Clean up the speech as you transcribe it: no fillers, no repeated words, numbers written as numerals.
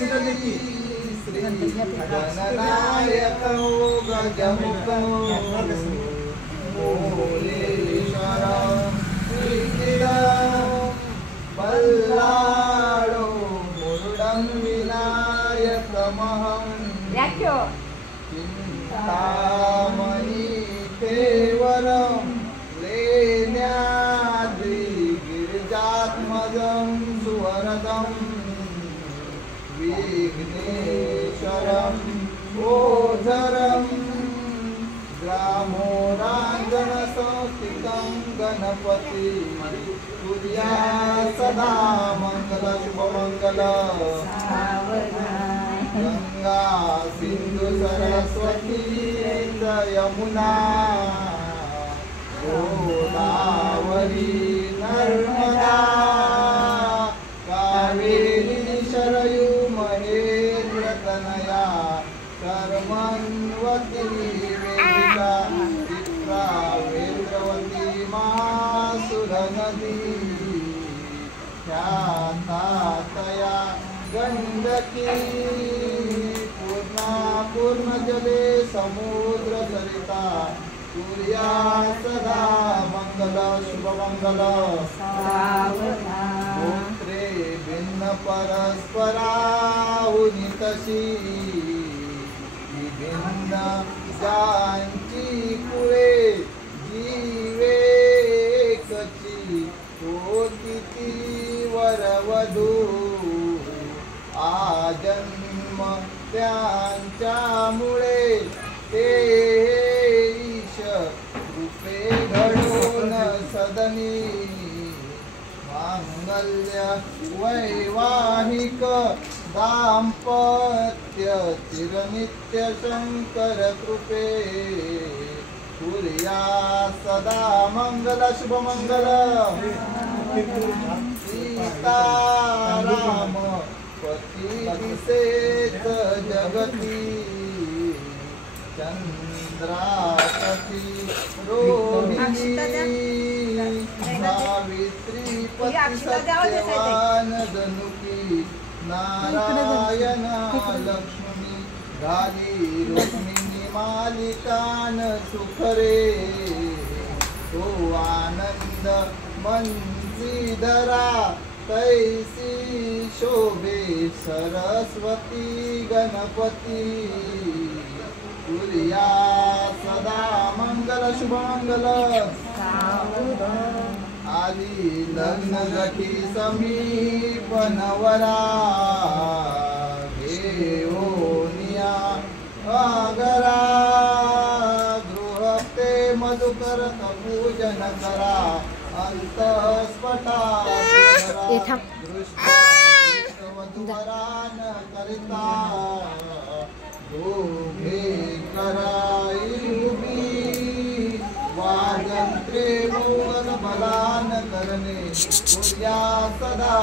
श्री गणनायको गजमुखो मोलेश्वरं श्रीकिरं बल्लाळो मुरुडं विनायकमहं चिन्तामणि केवलं लेण्याद्रि गिरिजात्मजं सुवरदं विघ्नेश्वरं ओझरं ग्रामोराञ्जनसंस्थितं गणपति तुर्या सदा मंगल शुभमंगल गंगा सिंधु सरस्वती यमुना गोदावरी नर्मदा कावेरी शरयू महेन्द्रतनया कर्मण्वती वेदिका चित्रा वेद्रवती महासुरनदी ख्यातातया गंडकी पूर्णजले समुद्र सरिता तुर्या सदा मंगल शुभमंगल गोत्रे भिन्न परस्पराहुनितशी विभिन्न जांची कुळे जीवेकची होती वरवधू आजन्म त्यांच्यामुळे ते ईश रूपे घडून सदनी मांगल्य वैवाहिक दाम्पत्य चिरनित्य शंकर कृपे तुर्या सदा मंगल शुभमंगल सीताराम पती दिसेत जगती चंद्रापती रोहिणी सावित्री पती सत्यवान जनुकी नारायण लक्ष्मी गाली रुक्मिणी मालिकान सुखरे तो आनंद मंजीधरा तैसी शोभे सरस्वती गणपती तुर्या सदा मंगल शुभमंगल आली लग्न गठी समीप नवरा घेऊनिया आगरा गृहस्थे मधुकर पूजन करा अंतस्फटा वधुवरान करिता दोघे कराई उभी वाजंत्रे मोहन बलान करणे तुर्या सदा